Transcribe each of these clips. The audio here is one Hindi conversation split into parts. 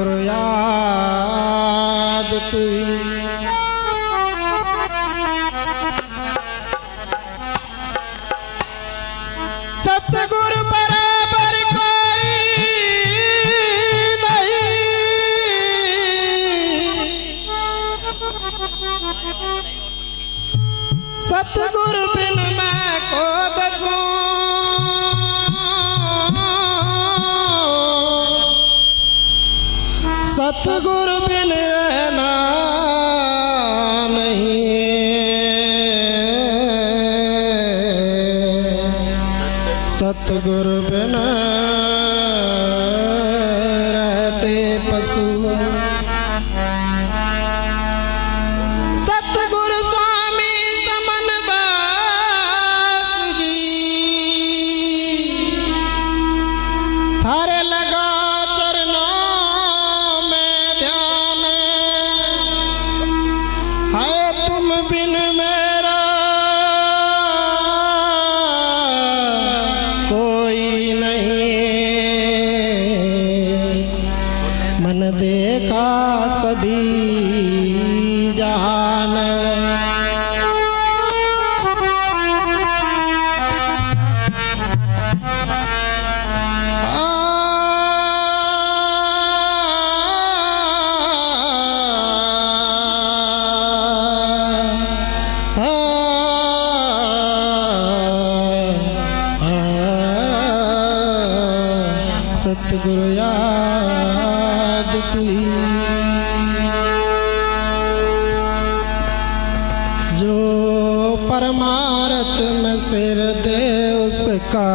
सतगुरु याद तुई सतगुरु बराबर कोई नहीं सतगुरु बिन मैं को दसूं सतगुरु बिन रहना नहीं सतगुरु बिन रहते पशु सतगुरु स्वामी समन दास जी थारे लगा बिन मेरा कोई नहीं मन देखा सभी जहान सतगुरु याद तुई जो परमार्थ में सिर दे उसका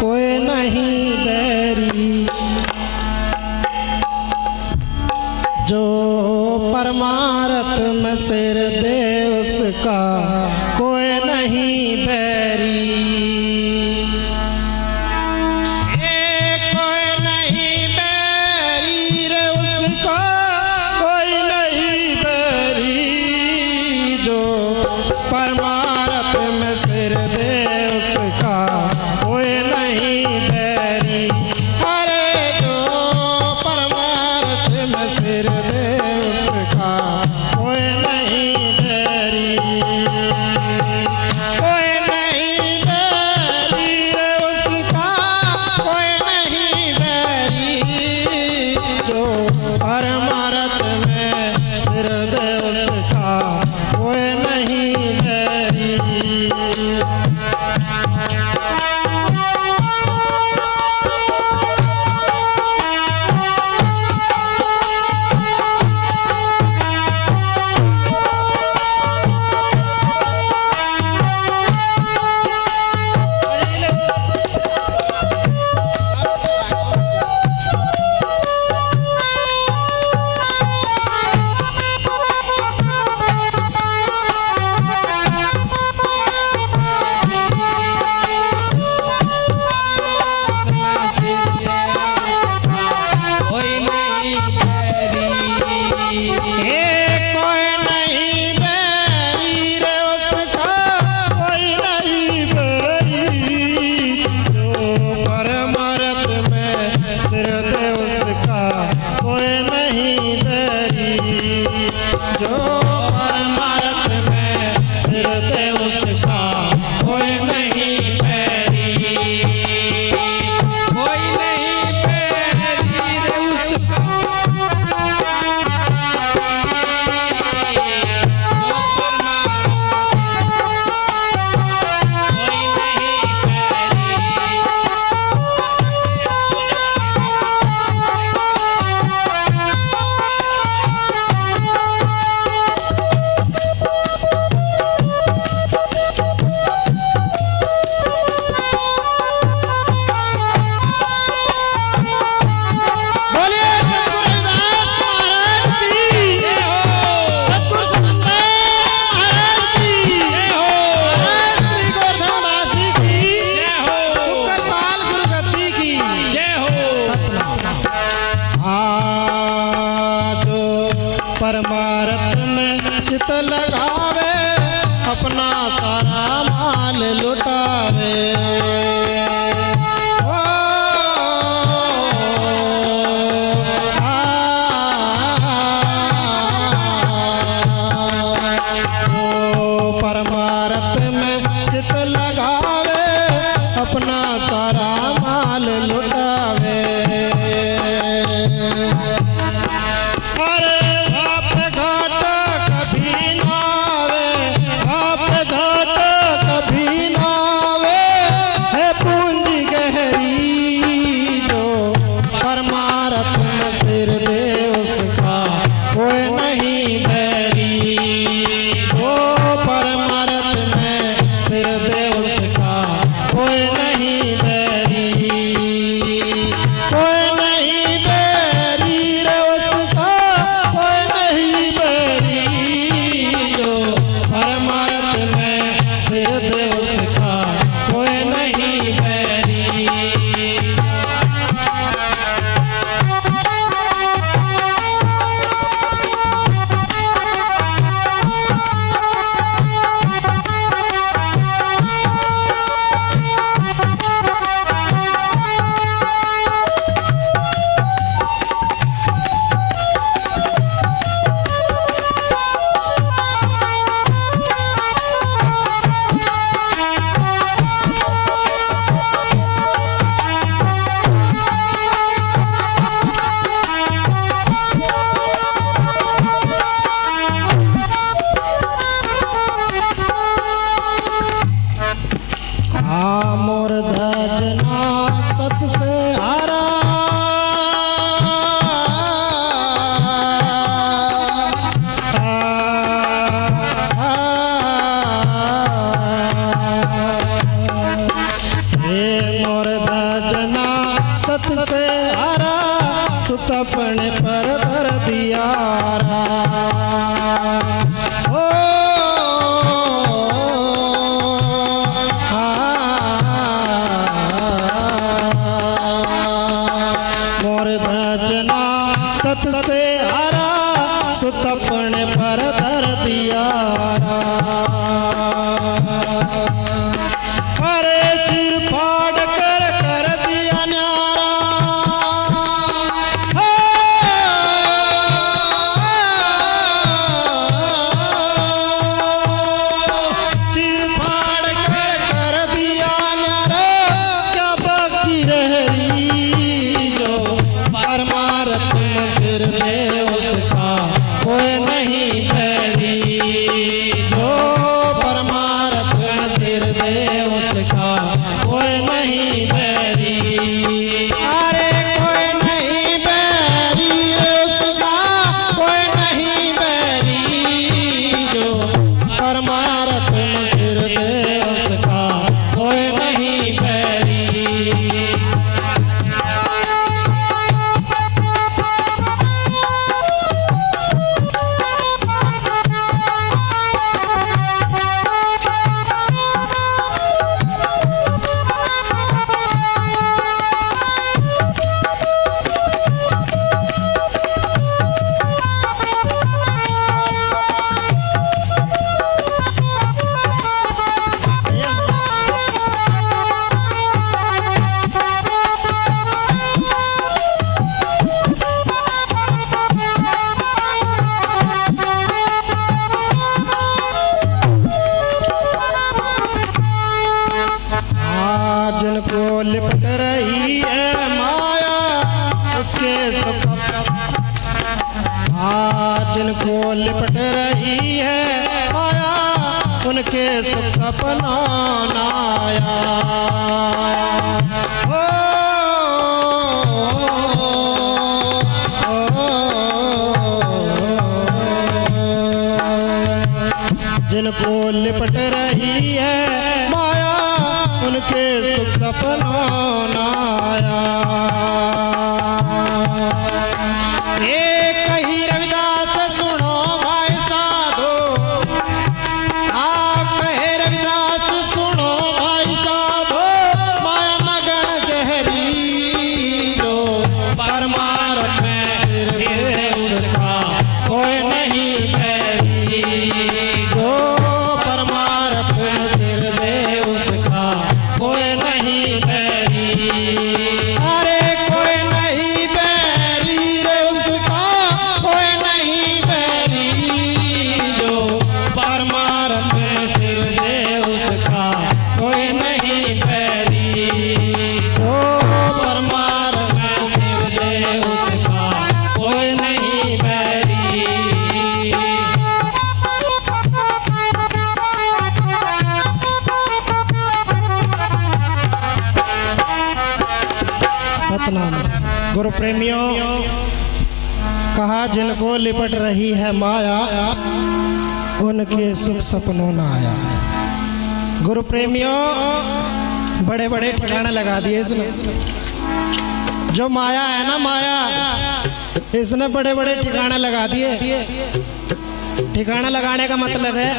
कोई नहीं बैरी जो परमार्थ में सिर दे उसका कोई नहीं बैरी परमार्थ में सिर दे उसका कोई नहीं बैरी हरे जो परमार्थ में सिर दे उसका कोई नहीं बैरी कोई नहीं बैरी रे उसका कोई नहीं बैरी जो परमार्थ में सिर दे उसका कोई नहीं परमार्थ में चित लगावे अपना सारा माल लुटावे सुत अपने पर धर दिया ओ मोर दजना सत से हारा सुत अपने पर धर दिया अरे चिर फाड़ कर दिया न्यारा चिर फाड़ कर दिया न्यारा क्या बाकी रह रही जो परमारत में सिर दे उसका कोई नहीं पैरी जो परमारत में सिर दे उसका कोई नहीं बैरी अरे कोई नहीं बैरी उसका कोई नहीं बैरी जो परमारत में सिर दे उसका कोई नहीं बैरी जिनको लिपट रही है माया उसके सब जिनको लिपट रही है माया उनके सुख सपना नाया जिनको लिपट रही है माया उनके सुख सपना नाया एक कही रविदास सुनो भाई साधो कहे रविदास सुनो भाई साधो माया नगण जहरी जो परमारत में सिर दे उसका कोई नहीं बैरी जो परमारत में सिर दे उसका कोई नहीं बैरी अरे कोई नहीं बैरी रे उसका कोई नहीं बैरी जो परमारत में सिर दे उसका कोई नहीं बैरी जो परमारत में सिर दे उसका कोई नहीं बैरी सतनाम गुरु प्रेमियों कहा जिनको लिपट रही है माया उनके सुख सपनों न आया गुरु प्रेमियों बड़े बड़े ठिकाने लगा दिए इसने जो माया है ना माया इसने बड़े बड़े ठिकाने लगा दिए ठिकाना लगाने का मतलब है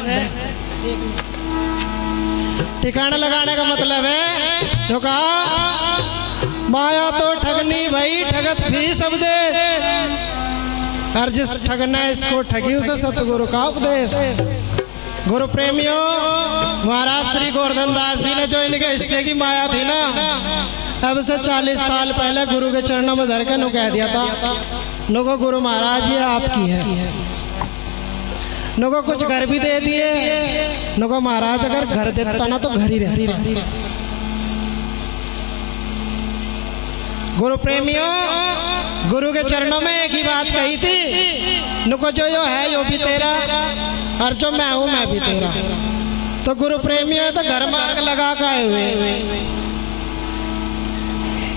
ठिकाना लगाने का मतलब है जो कहा माया तो ठगनी भाई ठगत भी सब देश हर जिस ठगना इसको ठगी उसे सतगुरु का उपदेश गुरु प्रेमियों महाराज श्री गोवर्धन दास जी ने जो इनके हिस्से की माया थी ना अब से 40 साल पहले गुरु के चरणों में धर के नु कह दिया था नु को गुरु महाराज ये आपकी है नु को कुछ घर भी दे दिए नु को महाराज अगर घर देता ना तो घर ही रहती गुरु प्रेमियों गुरु के चरणों में एक ही बात कही थी नुको जो है यो भी तेरा और जो मैं हूं मैं भी तेरा तो गुरु प्रेमियों तो घर मार्ग लगा के आए हुए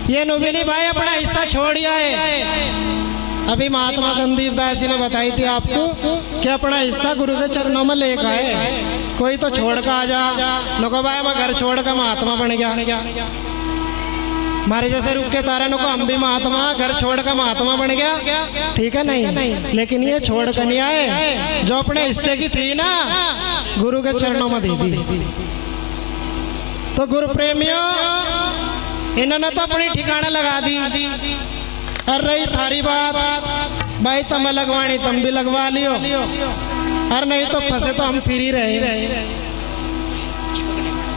ये नुबिनी भाई अपना हिस्सा छोड़ आए अभी महात्मा संदीप दास जी ने बताई थी आपको कि अपना हिस्सा गुरु के चरणों में लेकर आए कोई तो छोड़ कर आ जा नुको भाई मैं घर छोड़ कर महात्मा बन गया हमारे जैसे रुक के तारन को हम भी महात्मा घर छोड़ कर महात्मा बन गया, ठीक है नहीं, लेकिन ये छोड़ कर नहीं आए, जो अपने हिस्से की थी ना गुरु के चरणों में दे दी। तो गुरु प्रेमियों इन्होंने तो अपनी ठिकाने लगा दी। और रही थारी बात, भाई तुम लगवानी तुम भी लगवा लियो, और नहीं तो फंसे तो हम फिर ही रहे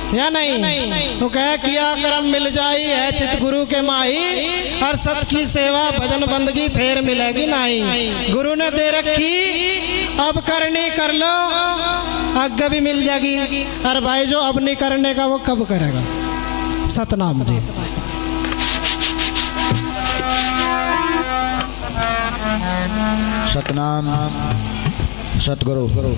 या नहीं। तो कह किया कर्म मिल जाई है चित गुरु के माही, और सत की सेवा भजन बंदगी फेर मिलेगी नहीं। गुरु ने दे रखी अब करनी कर लो, आगे भी मिल जाएगी। और भाई जो अब नहीं करने का वो कब करेगा। सतनाम जी। सतनाम सतगुरु।